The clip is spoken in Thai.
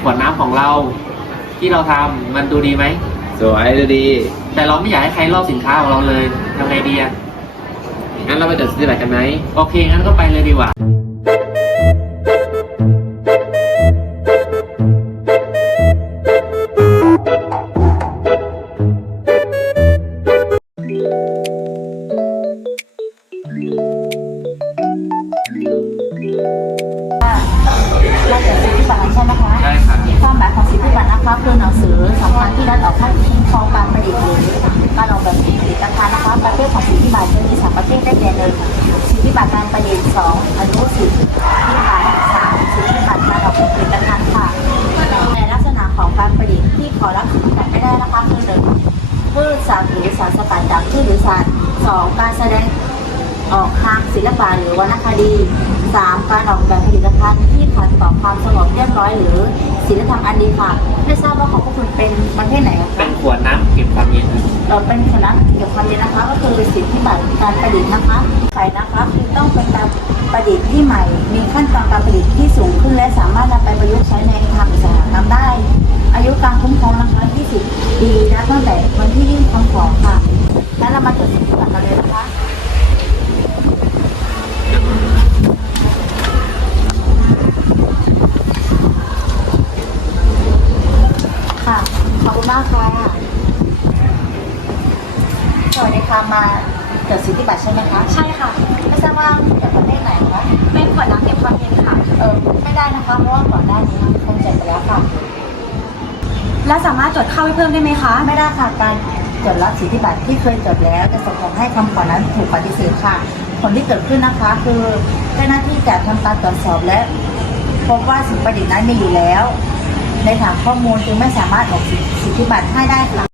ขวดน้ำของเรา ที่เราทำมันดูดีไหม สวยดูดีแต่เราไม่อยากให้ใครลอกสินค้าของเราเลยทำไงดีอะงั้นเราไปจดสิทธิบัตรกันไหมโอเคงั้นก็ไปเลยดีกว่าเร คะใช่ค่ะความหมายของสิทธิบัตรนะคะคือหนังสือสำคัญที่รัฐออกให้คุ้มครองการประดิษฐ์หรือการออกแบบผลิตภัณฑ์นะคะประเภทของสิทธิบัตรจะมีสามประเภทได้แก่เลยสิทธิบัตรการประดิษฐ์สองอนุสิทธิบัตรสามสิทธิบัตรการออกแบบผลิตภัณฑ์ค่ะในลักษณะของการประดิษฐ์ที่ขอรับสิทธิบัตรไม่ได้นะคะคือหนึ่งพืชสัตว์หรือสารสกัดจากพืชหรือสัตว์สองการแสดงออกทางศิลปะหรือวรรณคดี 3. การออกแบบผลิตภัณฑ์ ต่อความสงบเรียบร้อย หรือศีลธรรมอันดีค่ะไม่ทราบว่าของพวกคุณเป็นประเภทไหนคะเป็นขวดน้ำเก็บความเย็นครับเออเป็นคณะเกี่ยวกับความเย็นนะคะ ก็คือสิทธิบัตรการประดิษฐ์นะคะไข่นะคะคือต้องเป็นการประดิษฐ์ที่ใหม่ มีขั้นตอนการประดิษฐ์ที่สูงขึ้นและสามารถนำไปประยุกต์ใช้ในทางอุตสาหกรรมได้ อายุการคุ้มครองนะคะ 20 ปีนะตั้งแต่วันที่ยื่นคำขอค่ะ แล้วเรามาจดสิทธิบัตรกันเลยนะคะ ค่ะ ข อบคุณมากค่ะ สวัสดีค่ะมาจดสิทธิบัตรใช่ไหมคะ ใช่ค่ะ ไม่ทราบว่าจากประเทศไหนคะ เป็นขวดน้ำเก็บความเย็นค่ะ เออไม่ได้นะคะ เพราะว่าก่อนหน้านี้คงจดไปแล้วค่ะ และสามารถจดเข้าไว้เพิ่มได้ไหมคะ ไม่ได้ค่ะ การจดรับสิทธิบัตรที่เคยจดแล้วจะส่งผลให้คำขอนั้นถูกปฏิเสธค่ะ ผลที่เกิดขึ้นนะคะ คือเจ้าหน้าที่จะทำการตรวจสอบและพบว่าสิ่งประดิษฐ์นั้นมีอยู่แล้ว ในฐานข้อมูลจึงไม่สามารถออกสิทธิบัตรให้ได้ค่ะ